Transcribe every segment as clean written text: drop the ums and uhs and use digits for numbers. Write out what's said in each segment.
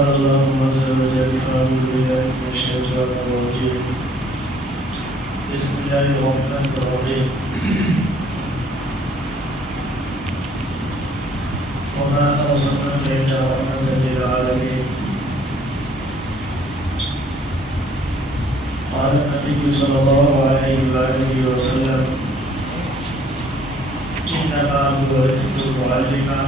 قال الله عز وجل أعوذ بالله من الشيطان الرجيم بسم الله الرحمن الرحيم وما أرسلناك إلا رحمة للعالمين قال النبي صلى الله عليه وآله وسلم إنما بعثت معلما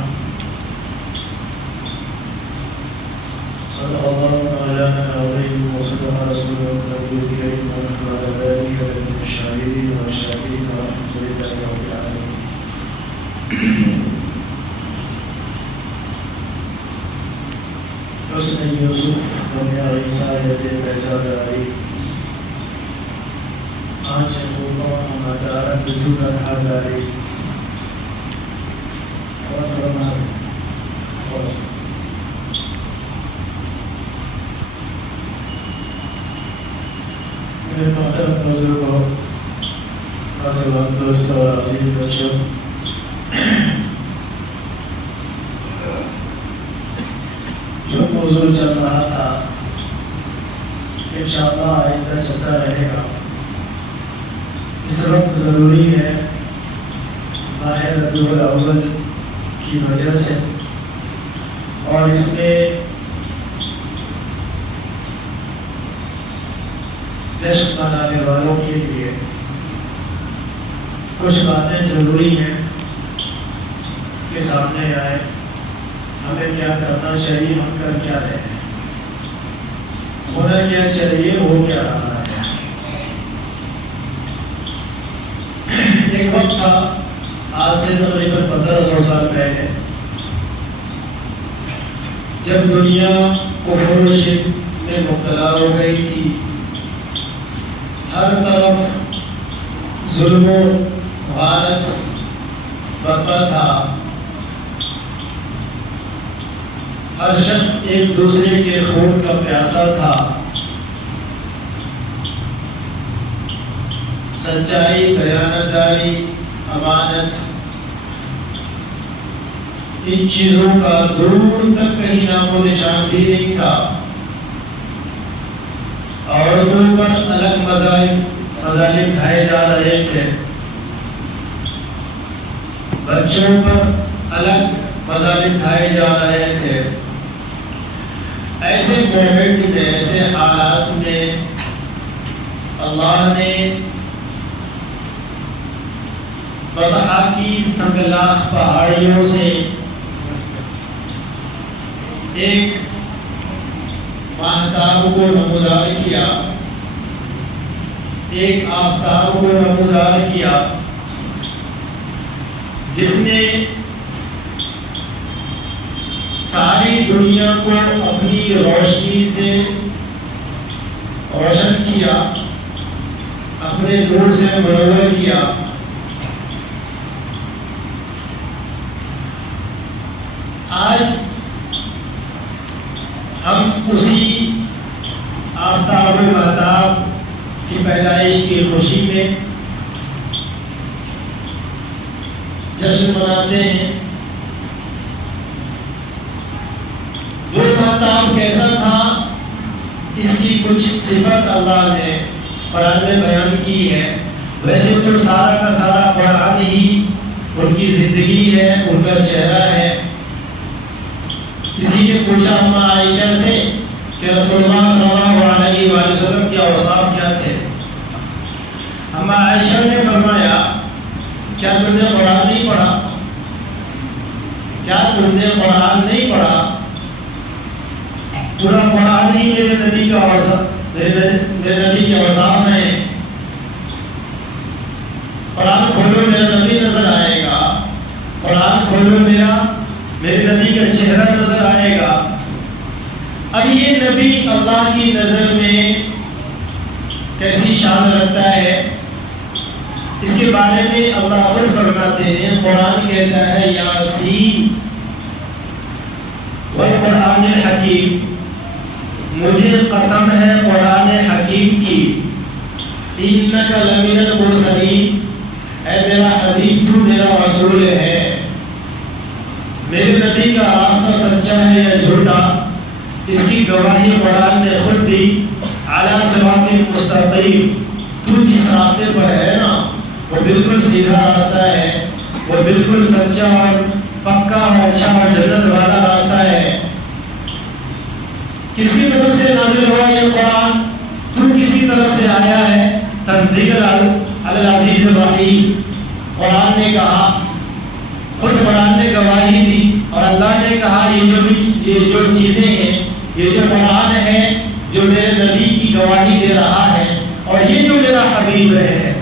صدق الله مولانا العظيم وصدق رسوله النبي الكريم ونحن على ذلك من الشاهدين والشاكرين والحمد لله رب العالمين. حسن یوسف دنیا رسالت بیزاداری آج خوبان مدارت بدون الحداری وصلنا وصل میرے محترم بزرگوں نوجوان دوستوں اور عزیز بچوں، جو موضوع چل رہا تھا انشاءاللہ آئندہ چلتا رہے گا. اس وقت ضروری ہے ماہ ربیع الاول کی وجہ سے اور اس میں جشن منانے والوں کے لیے کچھ باتیں ضروری ہیں کہ سامنے آئے. ہمیں کیا کرنا چاہیے، ہم کر کیا رہے ہیں، ہونا کیا چاہیے، ہو کیا رہا ہے. ایک وقت تھا آج سے تقریباً 1500 سال پہلے جب دنیا کفر و شرک میں مبتلا ہو گئی تھی، ہر طرف ظلم و غارت برپا تھا، ہر شخص ایک دوسرے کے خون کا پیاسا تھا. سچائی، بیانتداری، امانت، ان چیزوں کا دور تک کہیں نام و نشان بھی نہیں تھا. عورتوں پر الگ مظالم ڈھائے جا رہے تھے، بچوں پر الگ مظالم ڈھائے جا رہے تھے. ایسے مومنٹ میں، ایسے حالات میں اللہ نے بطحا کی سنگلاخ پہاڑیوں سے ایک ماہتاب کو نمودار کیا، ایک آفتاب کو نمودار کیا، جس نے ساری دنیا کو اپنی روشنی سے روشن کیا، اپنے نور سے منور کیا. آج ہم اسی آفتاب و مہتاب کی پیدائش کی خوشی میں جشن مناتے ہیں. وہ مہتاب کیسا تھا، اس کی کچھ صفت اللہ نے قرآن میں بیان کی ہے. ویسے تو سارا کا سارا قرآن ہی ان کی زندگی ہے، ان کا چہرہ ہے. کسی نے پوچھا اماں عائشہ سے کہ رسول اللہ صلی اللہ علیہ وآلہ وسلم کے اوصاف کیا تھے. اماں عائشہ نے فرمایا، کیا تم نے قرآن نہیں پڑھا؟ کیا تم نے قرآن نہیں پڑھا؟ پورا قرآن ہی میرے نبی کا اوصاف، میرے نبی کے اوصاف ہیں. قرآن کھولو میرا نبی نظر آئے گا، قرآن کھولو میرے نبی کا چہرہ نظر آئے گا. اب یہ نبی اللہ کی نظر میں کیسی شان رکھتا ہے، اس کے بارے میں اللہ خود فرماتے ہیں. قرآن کہتا ہے یاسین والقرآن الحکیم، مجھے قسم ہے قرآن حکیم کی. انک لمن المرسلین، اے میرا حبیب تو میرا رسول ہے. میرے نبی کا راستہ سچا ہے یا جھوٹا، اس کی گواہی قرآن نے خود دی، علی صراط مستقیم، تو جس راستے پر ہے نا وہ بالکل سیدھا راستہ ہے، وہ بالکل سچا اور پکا اور اچھا اور جنت والا راستہ ہے۔ کس کی طرف سے نازل ہوا یہ قرآن؟ تو کسی طرف سے آیا ہے، تنزیل علی العزیز الرحیم۔ قرآن نے کہا، خود قرآن نے گواہی دی اور اللہ نے کہا یہ جو چیزیں ہیں، یہ جو قرآن ہے جو میرے نبی کی گواہی دے رہا ہے، اور یہ جو میرا حبیب ہے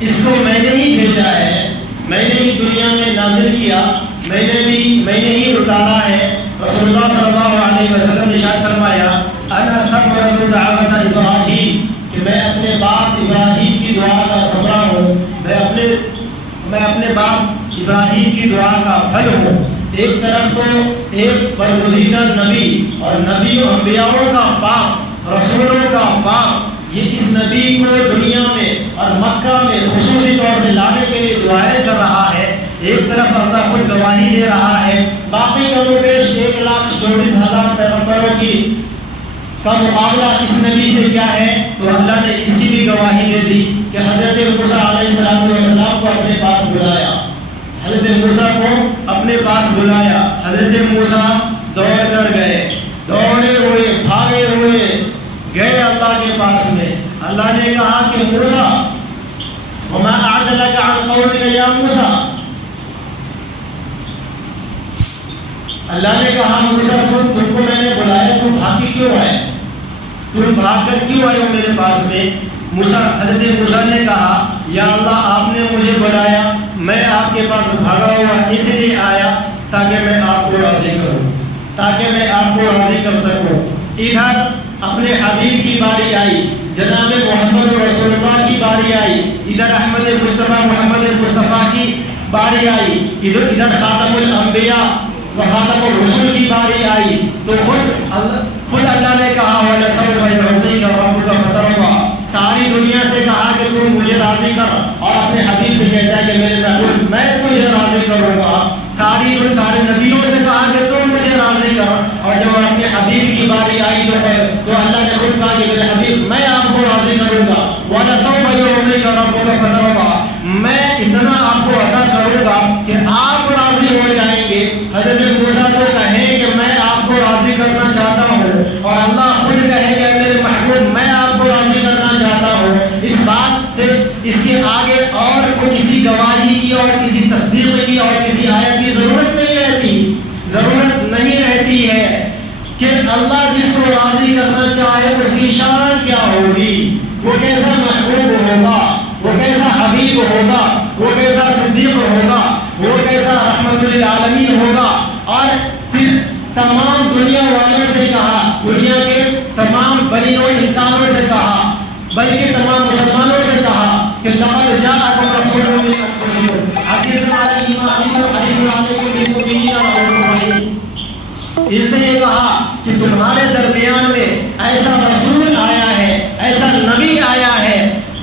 اس کو میں نے ہی بھیجا ہے، میں نے ہی دنیا میں نازل کیا، میں نے ہی اتارا ہے۔ رسول اللہ صلی اللہ علیہ وسلم نے ارشاد فرمایا، انا ثمرۃ دعوت ابراہیم، کہ میں اپنے باپ ابراہیم کی دعا کا ثمرہ ہوں، میں اپنے باپ ابراہیم کی دعا کا پھل ہوں۔ ایک طرف تو ایک برگزیدہ نبی اور نبیوں انبیاؤں کا باپ، رسولوں کا باپ، یہ اس نبی کو دنیا میں اور مکہ میں خصوصی طور سے لانے کے لیے دعائیں کر رہا ہے، ایک طرف اللہ خود گواہی دے رہا ہے۔ باقی کم و بیش 1,24,000 پیغمبروں کی کا مقابلہ اس نبی سے کیا ہے؟ تو اللہ نے اس کی بھی گواہی دے دی کہ حضرت موسیٰ علیہ السلام کو اپنے پاس بلایا، حضرت موسیٰ کو اپنے پاس بلایا، حضرت موسیٰ دوڑ کر گئے، دوڑے ہوئے بھاگے ہوئے گئے اللہ کے پاس میں۔ اللہ نے کہا کہ موسیٰ وما أعجلك عن قومك یا موسیٰ، اللہ نے کہا موسیٰ تم کو میں نے بلایا، تم بھاگ کے کیوں آئے، تم بھاگ کر کیوں آئے ہو میرے پاس میں؟ حضرت موسیٰ نے کہا یا اللہ آپ نے مجھے بلایا، میں آپ کے پاس بھاگا ہوا اس لیے آیا تاکہ میں آپ کو راضی کروں، تاکہ میں آپ کو راضی کر سکوں۔ ادھر اپنے حبیب کی باری آئی، جناب محمد رسول اللہ کی باری آئی، ادھر احمد مصطفیٰ محمد مصطفیٰ کی باری آئی، ادھر خاتم الانبیاء و خاتم الرسول کی باری آئی، تو خود اللہ نے کہا وَلَسَوْفَ يُعْطِيكَ رَبُّكَ فَتَرْضَىٰ، ساری دنیا سے کہا کہ تم مجھے راضی کر، اور اپنے حبیب سے کہتا ہے کہ میرے محبوب میں تجھے راضی کروں گا۔ سارے نبیوں سے کہا کہ تم مجھے راضی کر، اور جب اپنے حبیب کی باری آئی تو اللہ نے خود کہا کہ میرے حبیب میں آپ کو راضی کروں گا۔ وَلَسَوْفَ يُعْطِيكَ رَبُّكَ فَتَرْضَىٰ، میں اتنا آپ کو عطا کروں گا کہ آپ راضی ہو جائیں گے۔ حضرت موسیٰ کو کہیں کہ میں آپ کو راضی کرنا چاہتا ہوں، اور اللہ خود کہے کہ میرے محبوب میں آپ کو راضی کرنا چاہتا ہوں۔ اس بات سے اس کے آگے اور کوئی کسی گواہی کی اور کسی تصدیق کی اور کسی آیت کی ضرورت نہیں رہتی ہے کہ اللہ جس کو راضی کرنا چاہے اس کی شان کیا ہوگی، وہ کیسا محبوب ہوگا، وہ کیسا حبیب ہوگا، وہ کیسا صدیق ہوگا، وہ کیسا رحمت للعالمین ہوگا۔ اور پھر تمام دنیا والوں سے کہا، دنیا کے تمام بنی نوع انسانوں سے کہا، بلکہ تمام مسلمانوں سے کہا کہ لقد جاءکم رسول من انفسکم عزیز علیہ ما عنتم حریص علیکم بالمؤمنین رؤوف رحیم۔ ان سے یہ کہا کہ تمہارے درمیان میں ایسا رسول آیا ہے، ایسا نبی آیا ہے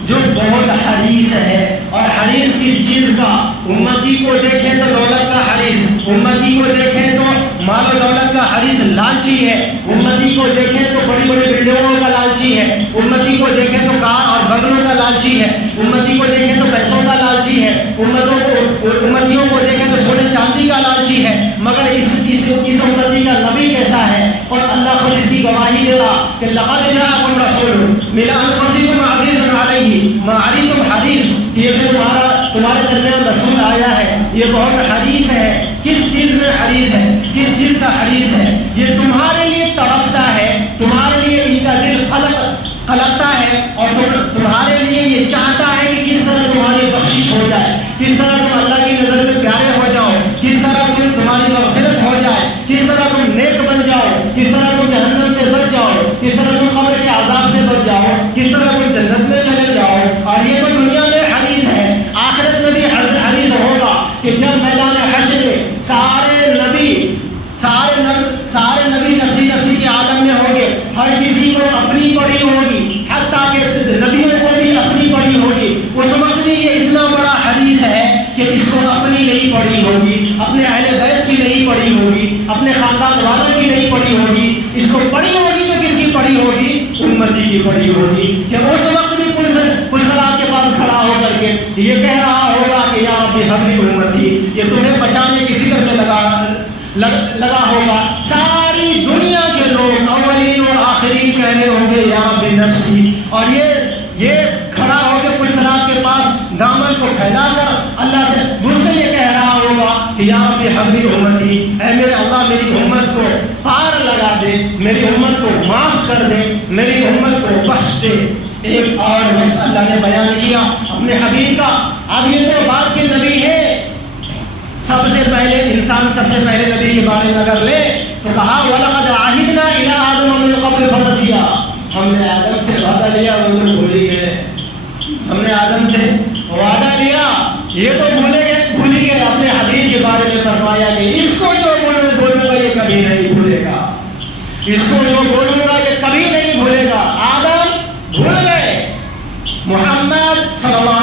جو بہت حریص ہے۔ اور حریص کس چیز کا؟ امتی کو دیکھیں تو دولت کا حریص، امتی کو دیکھیں تو مال و دولت کا حریص لالچی ہے، امتی کو دیکھیں تو بڑی بڑی بلڈنگوں کا لالچی ہے، امتی کو دیکھیں تو کار اور بنگلوں کا لالچی ہے، امتی کو دیکھیں تو پیسوں کا لالچی ہے، امتیوں کو دیکھیں تو سونے چاندی کا لالچی ہے۔ مگر اس امتی کا نبی کیسا ہے؟ اور اللہ خود اس کی گواہی دے رہا کہ لقد جاءکم رسول من انفسکم عزیز علیہ ما عنتم حریص، یہ جو تمہارے درمیان رسول آیا ہے یہ بہت حریص ہے۔ کس چیز میں حریص ہے؟ کس چیز کا حریص ہے؟ یہ تمہارے لیے تڑپتا ہے، تمہارے لیے ان کا دل قلقتا ہے، اور تمہارے لیے یہ چاہتا ہے کہ کس طرح تمہاری بخشش ہو جائے، کس طرح تم اللہ کی نظر میں پیارے ہو جاؤ، کس طرح تمہاری مغفرت ہو جائے، کس طرح تم نیک بن جاؤ، کس طرح تم جہنم سے بچ جاؤ، کس طرح تم قبر کے عذاب سے بچ جاؤ، کس طرح تم جنت میں چلے جاؤ۔ اور یہ تو دنیا میں حریص ہے، آخرت میں بھی حریص ہوگا کہ جب میدان حشر میں سارے نبی نفسی نفسی کے عالم میں ہوں گے، ہر کسی کو اپنی پڑی ہوگی، حتیٰ کہ نبیوں کو بھی اپنی پڑی ہوگی، اس وقت بھی یہ اتنا بڑا حریص ہے کہ اس کو اپنی نہیں پڑی ہوگی، اپنے اہل بیت کی نہیں پڑی ہوگی، اپنے خاندان والوں کی نہیں پڑی ہوگی، اس کو پڑھی ہوگی تو کس کی پڑھی ہوگی؟ امتی کی پڑھی ہوگی کہ اس وقت بھی پلسرات کے پاس کھڑا ہو کر کے یہ کہہ رہا ہوگا کہ یا رب حبلی امتی، یہ تمہیں بچانے کی فکر میں لگا ہوگا۔ ساری دنیا کے لوگ اولین اور آخرین کہہ رہے ہوں گے یا رب نفسی، اور یہ کھڑا ہو کے پلسرات کے پاس دامن کو پھیلا کر اللہ سے مجھ سے یہ کہہ رہا ہوگا کہ یا رب حبلی امتی، اے میرے اللہ میری امت کو پار لگا دے، میری امت کو معاف کر دے، میری امت کو بخش دے۔ ایک اور مسئلہ اللہ نے بیان کیا اپنے حبیب کا۔ اب یہ تو بات کے نبی ہے، سب سے پہلے انسان سب سے پہلے نبی کے بارے میں اگر لے تو کہا وَلَقَدْ عَهِدْنَا إِلَىٰ آدَمَ مِن قَبْلُ فَنَسِيَا، ہم نے آدم سے وعدہ لیا وہ تو بھول ہی گئے، ہم نے آدم سے وعدہ لیا یہ تو بھول ہی گئے۔ اپنے حبیب کے بارے میں فرمایا کہ اس کو جو بولوں گا یہ کبھی نہیں بھولے گا، اس کو جو بولوں گا یہ کبھی نہیں بھولے گا۔ آدم بھول گئے، محمد صلی اللہ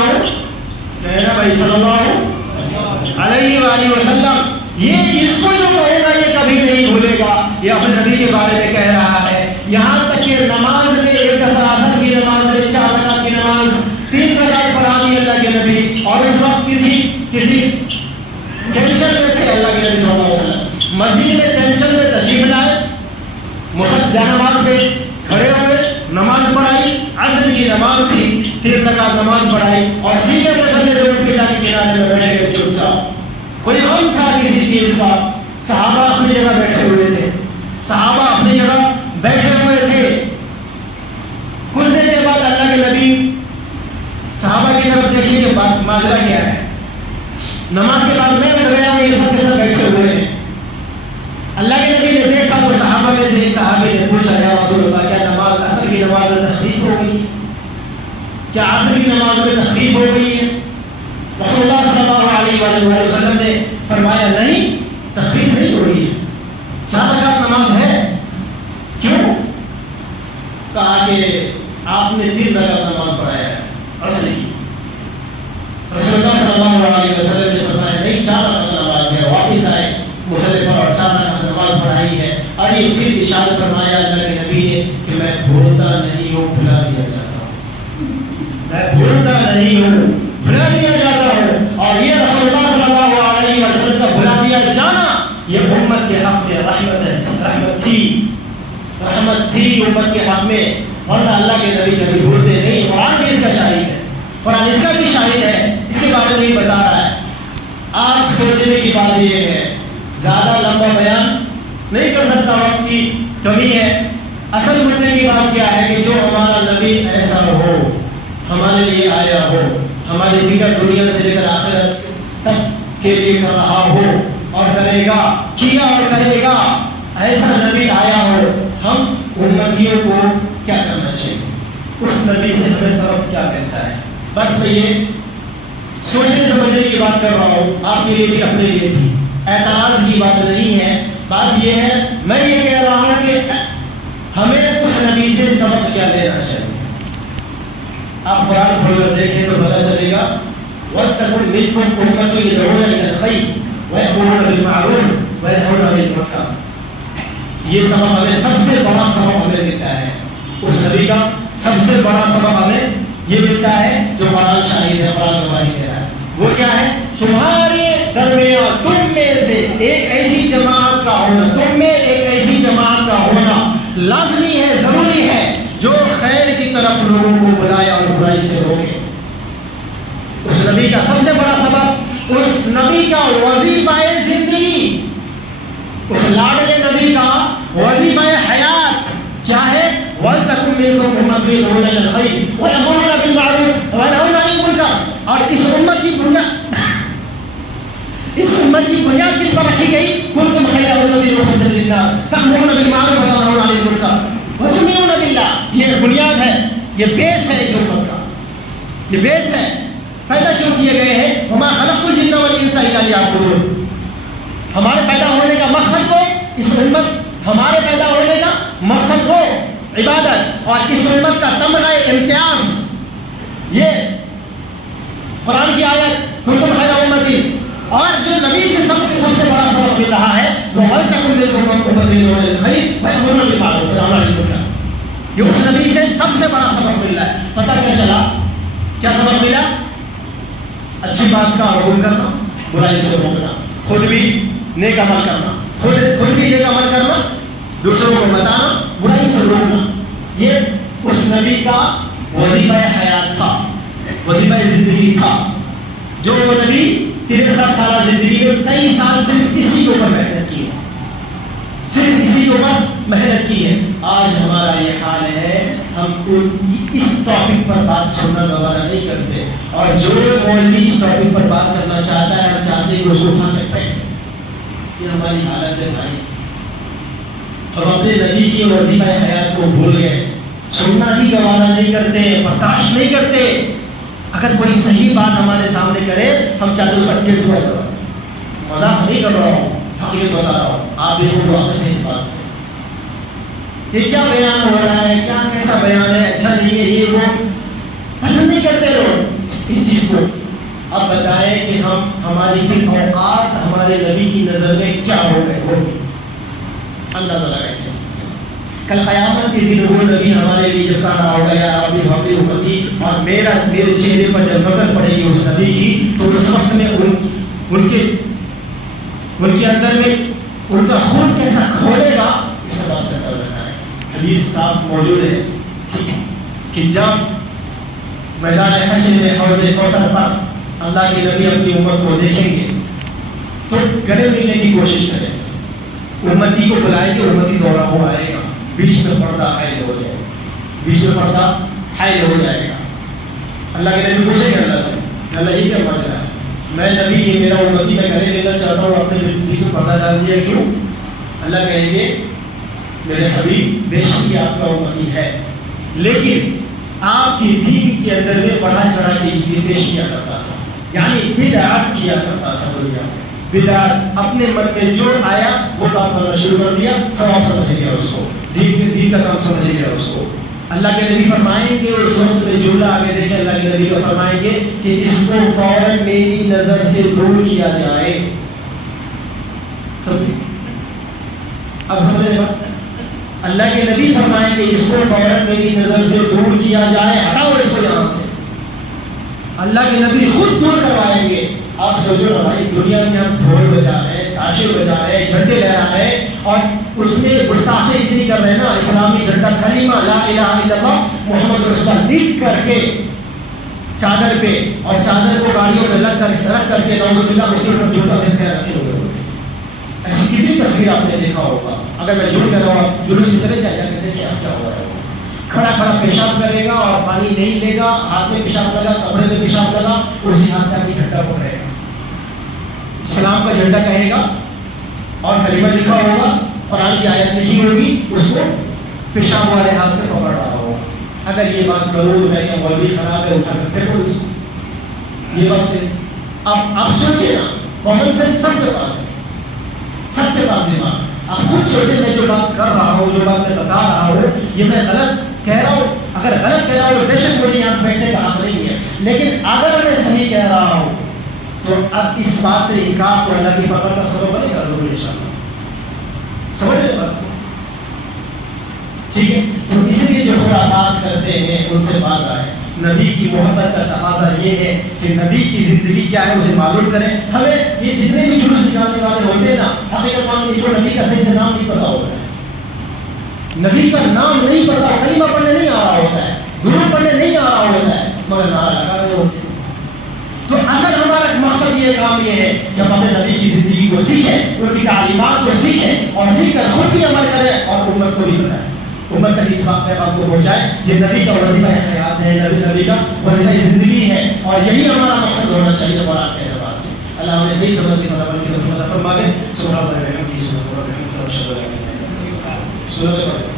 علیہ وآلہ وسلم یہ اس کو جو کہوں گا یہ کبھی نہیں بھولے گا، یہ اپنے نبی کے بارے میں کہہ رہا ہے۔ یہاں تک کہ نماز میں ایک دفعہ عصر کی نماز میں 4 رکعت کی نماز 3 رکعت پڑھا دی اللہ کے نبی، اور اس وقت کسی ٹینشن میں تھے اللہ کے نبی صلی اللہ علیہ وسلم، مسجد میں ٹینشن میں تشریف لائے، نماز پہ کھڑے ہوئے، نماز پڑھائی، عصر کی نماز تھی، 3 رکعت نماز پڑھائی، اور سیدھے مصلی سے اٹھ کے جا کے کنارے میں بیٹھ گئے چپ چاپ۔ کوئی غم تھا کسی چیز کا؟ صحابہ اپنی جگہ بیٹھے ہوئے تھے، صحابہ اپنی جگہ بیٹھے ہوئے تھے۔ کچھ دیر کے بعد اللہ کے نبی صحابہ کی طرف دیکھیں کہ ماجرا کیا ہے۔ نماز کے بعد میں اٹھ گیا ہوں، یہ سب کے سب بیٹھے ہوئے ہیں۔ اللہ کے نبی نے دیکھا وہ صحابہ میں سے ایک صحابی نے پوچھا یا رسول اللہ کیا عصر کی نماز میں تخفیف ہو گئی؟ کیا عصر کی نماز میں تخفیف ہو گئی ہے؟ رسول اللہ صلی اللہ علیہ وآلہ وسلم نے فرمایا نہیں، تخفیف نہیں ہو رہی ہے، 4 رکعت نماز ہے۔ کیوں؟ کہا کہ آپ نے 3 رکعت نماز پڑھایا ہے عصر کی۔ رسول اللہ صلی اللہ علیہ وسلم نے فرمایا نہیں، 4 رکعت نماز ہے۔ واپس آئے مصلی پر اور 4 رکعت نماز پڑھائی ہے، اور یہ پھر ارشاد فرمایا اللہ کے نبی نے کہ میں بھولتا نہیں ہوں، بھلا دیا جاتا ہوں، میں بھولتا نہیں ہوں، بھلا دیا جاتا ہوں۔ اور یہ رسول اللہ صلی اللہ علیہ وسلم کا بھلا دیا جانا یہ امت کے حق میں رحمت تھی امت کے حق میں، ورنہ اللہ کے نبی کبھی بھولتے نہیں۔ قرآن بھی اس کا شاہد ہے، قرآن اس کا بھی شاہد ہے، اس کے بارے میں ہی بتا رہا ہے۔ آج سوچنے کی بات یہ ہے، زیادہ لمبا بیان نہیں کر سکتا، وقت کی کمی ہے۔ اصل مدعے کی بات کیا ہے کہ جو ہمارا نبی ایسا ہو، ہمارے لیے آیا ہو، ہماری فکر دنیا سے لے کر آخرت تک کے لیے کر رہا ہو اور کرے گا، کیا اور کرے گا، ایسا نبی آیا ہو، ہم امتیوں کو کیا کرنا چاہیے؟ اس نبی سے ہمیں سبق کیا ملتا ہے؟ بس میں یہ سوچنے سمجھنے کی بات کر رہا ہوں، آپ کے لیے بھی اپنے لیے بھی، اعتراض کی بات نہیں ہے۔ بات یہ ہے، میں یہ کہہ رہا ہوں کہ ہمیں اس نبی سے سبق کیا لینا چاہیے۔ آپ قرآن کھول کر دیکھیں تو پتہ چلے گا وَلْتَكُنْ مِنْكُمْ أُمَّةٌ يَدْعُونَ إِلَى الْخَيْرِ وَيَأْمُرُونَ بِالْمَعْرُوفِ وَيَنْهَوْنَ عَنِ الْمُنكَرِ۔ یہ سبق ہمیں سب سے بڑا سبق ہمیں ملتا ہے، اس نبی کا سب سے بڑا سبق ہمیں یہ ملتا ہے جو قرآن شاہد ہے، قرآن گواہی دے رہا ہے۔ وہ کیا ہے؟ تمہارے درمیان تم میں سے ایک ایسی جماعت کا ہونا، تم میں ایک ایسی جماعت کا ہونا لازمی ہے، ضروری ہے، جو خیر کی طرف لوگوں کو بلائے اور برائی سے روکے۔ اس نبی کا سب سے بڑا سبق، اس نبی کا وظیفہ زندگی، اس لاڈلے نبی کا وظیفہ حیات کیا ہے؟ وَلْتَكُنْ مِنْكُمْ أُمَّةٌ يَدْعُونَ إِلَى الْخَيْرِ وَيَأْمُرُونَ بِالْمَعْرُوفِ وَيَنْهَوْنَ عَنِ الْمُنكَرِ۔ اور اس امت کی بنیاد کس پر رکھی گئی؟ كُنتُمْ خَيْرَ أُمَّةٍ أُخْرِجَتْ لِلنَّاسِ تَأْمُرُونَ بِالْمَعْرُوفِ وَتَنْهَوْنَ عَنِ الْمُنكَرِ وَتُؤْمِنُونَ بِاللَّهِ۔ یہ بنیاد ہے، یہ بیس ہے اس امت کا، یہ بیس ہے۔ پیدا کیوں کیے گئے ہیں؟ وَمَا خَلَقْتُ الْجِنَّ وَالْإِنسَ إِلَّا لِيَعْبُدُونِ۔ ہمارے پیدا ہونے کا مقصد کو، اس امت ہمارے پیدا ہونے کا مقصد ہو عبادت، اور اس امت کا تمغہ امتیاز یہ قرآن کی آیت کنتم خیر امتی اور جو نبی سے سب سے بڑا سبق مل رہا ہے وہ یہ اس نبی سے سب سے بڑا سبق مل رہا ہے. پتہ کیا چلا؟ کیا سبق ملا؟ اچھی بات کا حکم کرنا، برائی سے روکنا، خود بھی نیک عمل کرنا، خود بھی نیک عمل کرنا، دوسروں کو بتانا، برائی سے روکنا. یہ اس نبی کا وظیفہ حیات تھا، وظیفہ زندگی تھا. جو وہ نبی 63 سالہ زندگی میں 23 سال صرف اسی کے اوپر محنت کی ہے، صرف اسی کے اوپر محنت کی ہے. آج ہمارا یہ حال ہے، ہم اس ٹاپک پر بات سننا وغیرہ نہیں کرتے، اور جو مولوی اس ٹاپک پر بات کرنا چاہتا ہے ہم چاہتے ہیں کہ اس کو اٹھا کے پھینک دیں. یہ ہماری حالت ہے بھائی. ہم اپنے نبی کی وظیفہ حیات کو بھول گئے، سننا ہی گوارا نہیں کرتے، برداشت نہیں کرتے. اگر کوئی صحیح بات ہمارے سامنے کرے ہم چاہتے اس کا ٹیٹ ہوا کرو. مذاق نہیں کر رہا ہوں، حقیقت بتا رہا ہوں. آپ بالکل واقف ہیں اس بات سے. یہ کیا بیان ہو رہا ہے، کیا کیسا بیان ہے، اچھا نہیں ہے، یہ وہ پسند نہیں کرتے لوگ اس چیز کو. اب بتائیں کہ ہماری پھر اوقات ہمارے نبی کی نظر میں کیا ہو گئے ہوگی، اندازہ لگائیں. کل قیامت کے دن وہ نبی ہمارے لیے جب کہا ہوگا یا ربی حبلی امتی، اور میرے چہرے پر جب نظر پڑے گی اس نبی کی تو اس وقت میں ان کے اندر میں ان کا خون کیسا کھولے گا، اس بات سے پتہ لگتا ہے. حدیث صاف موجود ہے کہ جب میدان حشر میں حوض کوثر پر اللہ کے نبی اپنی امت کو دیکھیں گے تو گلے ملنے کی کوشش کریں گے، امتی کو بلائیں گے، امتی دوڑا ہوا آئے گا، بیچ میں پردہ حائل ہو جائے گا، بیچ میں پردہ حائل ہو جائے گا. اللہ کے نبی پوچھیں گے اللہ سے، اللہ یہ کیا مسئلہ ہے، میں نبی یہ میرا امتی میں گلے لینا چاہتا ہوں، اپنے بیچ میں پردہ ڈال دیا کیوں؟ اللہ کہیں گے میرے حبیب بے شک یہ آپ کا امتی ہے، لیکن آپ کی دین کے اندر میں بڑھا چڑھا کے اس لیے پیش کیا کرتا تھا، یعنی بدعات کیا کرتا تھا. دنیا میں بدعات اپنے من میں جو آیا وہ کام کرنا شروع کر دیا، ثواب سمجھ لیا اس کو، دین کا کام سمجھ لیا اس کو. اللہ کے نبی فرمائیں گے اس وقت میں جملہ آگے دیکھیں، اللہ کے نبی کو فرمائیں گے کہ اس کو فوراً میری نظر سے دور کیا جائے. سمجھے؟ اب سمجھے بات؟ اللہ کے نبی فرمائیں گے اس کو فوراً میری نظر سے دور کیا جائے، ہٹاؤ اس کو یہاں سے. اللہ کے نبی خود دور کروائیں گے. آپ سوچو نا بھائی، دنیا میں ہم ڈھول بجا رہے ہیں، تاشے بجا رہے ہیں، جھنڈے لہرا رہے ہیں، اور اس میں گستاخی اتنی کر رہے ہیں نا، اسلامی جھنڈا کلمہ لا الہ الا اللہ محمد رسول اللہ لکھ کر کے چادر پہ، اور چادر کو گاڑیوں پہ رکھ کر کے نعوذ باللہ اس کے اوپر جوتا سے پیر رکھے ہوئے. ایسی کتنی تصویر آپ نے دیکھا ہوگا. اگر میں جھوٹ کہہ رہا ہوں آپ جلوس میں چلے جائیں، جا کے دیکھیں آپ کیا ہو رہا ہے. کھڑا کھڑا پیشاب کرے گا اور پانی نہیں لے گا، ہاتھ میں پیشاب لگا، کپڑے میں پیشاب لگا، اسی ہاتھ سے آگے جھنڈا پکڑے گا، اسلام کا جھنڈا کہے گا اور کلمہ لکھا ہوگا، قرآن کی آیت لکھی ہوگی، اس کو پیشاب والے ہاتھ سے پکڑ رہا ہوگا. اگر یہ بات کرو تو میں کہوں مولوی خراب ہے، اٹھا کر پھینکو اس کو. یہ بات آپ سوچیں نا، کامن سینس سب کے پاس ہے، سب کے پاس دماغ. آپ خود سوچیں میں جو بات کر رہا ہوں، جو بات میں بتا رہا ہوں، یہ میں غلط کہہ رہا ہوں. اگر غلط کہہ رہا ہوں بے شک مجھے یہاں بیٹھنے کا حق نہیں ہے، لیکن اگر میں صحیح کہہ رہا ہوں تو اب اس بات سے انکار تو اللہ کی پکڑ کا سبب بنے گا ضرور انشاءاللہ. سمجھ رہے بات کو؟ ٹھیک ہے. تو اسی لیے جو خرافات کرتے ہیں ان سے باز آئے. نبی کی محبت کا تقاضا یہ ہے کہ نبی کی زندگی کیا ہے اسے معلوم کریں. ہمیں یہ جتنے بھی جلوس نکالنے والے ہوتے ہیں نا، حقیقت مان کے جو نبی کا صحیح سے نام نہیں پتا ہوتا ہے، نبی کا نام نہیں پتا، کلمہ پڑھنے نہیں آ رہا ہوتا ہے، درود پڑھنے نہیں آ رہا ہوتا ہے، مگر نعرہ لگا رہے ہوتے ہیں. تو اصل ہمارا مقصد یہ کام یہ ہے کہ ہم اپنے نبی کی زندگی کو سیکھیں، ان کی تعلیمات کو سیکھیں، اور سیکھ کر خود بھی عمل کریں اور امت کو بھی بتائیں، امت تک اس بات پیغام کو پہنچائیں. یہ نبی کا وظیفہ حیات ہے، نبی کا وظیفہ زندگی ہے، اور یہی ہمارا مقصد ہونا چاہیے قرآن کے اعتبار سے. اللہ ہمیں صحیح سمجھ کے ساتھ عمل کی توفیق عطا فرمائے. سبحان اللہ و بحمدہ، سبحان اللہ و بحمدہ، اشہد ان لا الہ الا اللہ.